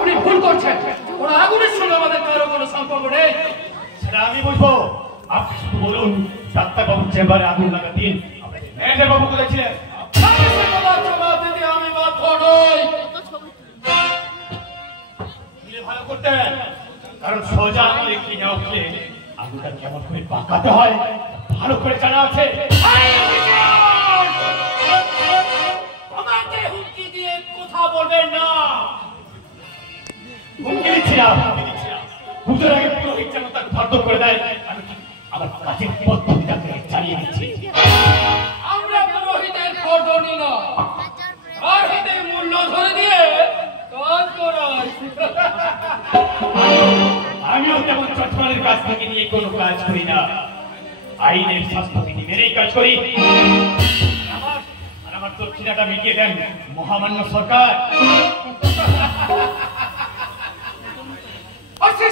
আপনি ভুল করছেন। ওরা আগুনের সঙ্গে আমাদের কারো কোনো সম্পর্ক নেই। সেটা আমি বুঝবো। আপনি শুধু বলুন ডাক্তারবাবুর চেম্বারে আগুন লাগা দিন। ম্যানেজার বাবু কোথায় ছিলেন? আমি বাধ্য নই। ভালো করতেন, কারণ সোজা আঙুলে কি না উঠলে আগুনটা কেমন করে পাকাতে হয় ভালো করে জানা আছে। আমাকে হুমকি দিয়ে কথা বলবেন না। হুমকি দিচ্ছি না, পুজোর আগে পুরোহিত যেন তার ধর্ম করে দেয়। আমি আমার কাজের পদ্ধতিটাকে চালিয়ে দিচ্ছি। আমরা পুরোহিতের খর্দনি না, আর হাতে মূল্য ধরে দিয়ে কাজ করাই। আমিও তেমন চটমানের কাছ থেকে নিয়ে কোনো কাজ করি না, আইনের স্বাস্থ্যবিধি মেনেই কাজ করি। আমার দক্ষিণাটা মিটিয়ে দেন মহামান্য সরকার।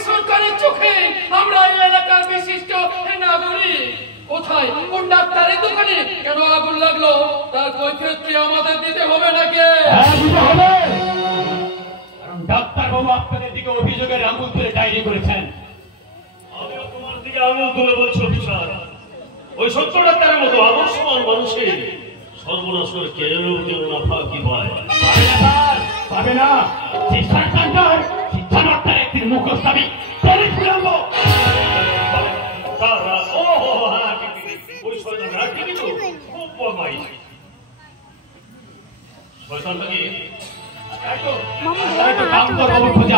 সরকারের চোখে আমরা এই এলাকার বিশিষ্ট নাগরিক। কোথায় কোন ডাক্তারের দোকানে কেন আগুন লাগলো তার কৈফিয়ত কি আমাদের দিতে হবে নাকি? কারণ ডাক্তার বাবু আপনাদের দিকে অভিযোগের আঙুল তুলে ডায়েরি করেছেন। আমিও তোমার দিকে আঙুল তুলে বলছি অফিসার, ওই সত্য ডাক্তারের মতো আদর্শবান মানুষের সর্বনাশ করে কেউ কেউ না ফাঁকি পায়। পাবে না। শিক্ষা ডাক্তার একদিন মুখোশ দাবি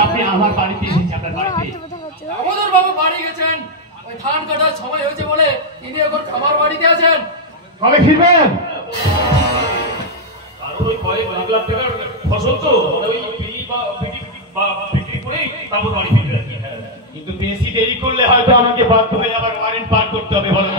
আপনি আমার বাড়িতে এসেছেন। আপনার বাড়িতে আমাদের বাবু বাড়ি গেছেন, ওই ধান কাটার সময় হয়েছে বলে তিনি এখন খামার বাড়িতে আছেন। কবে ফিরবেন? কারণ ওই কয়েক লাখ লাখ টাকার ফসল তো ওই বিক্রি করেই তারপর বাড়ি ফিরবে। কিন্তু বেশি দেরি করলে হয়তো আমাকে বাধ্য হয়ে আবার ওয়ারেন্ট পার করতে হবে। বলেন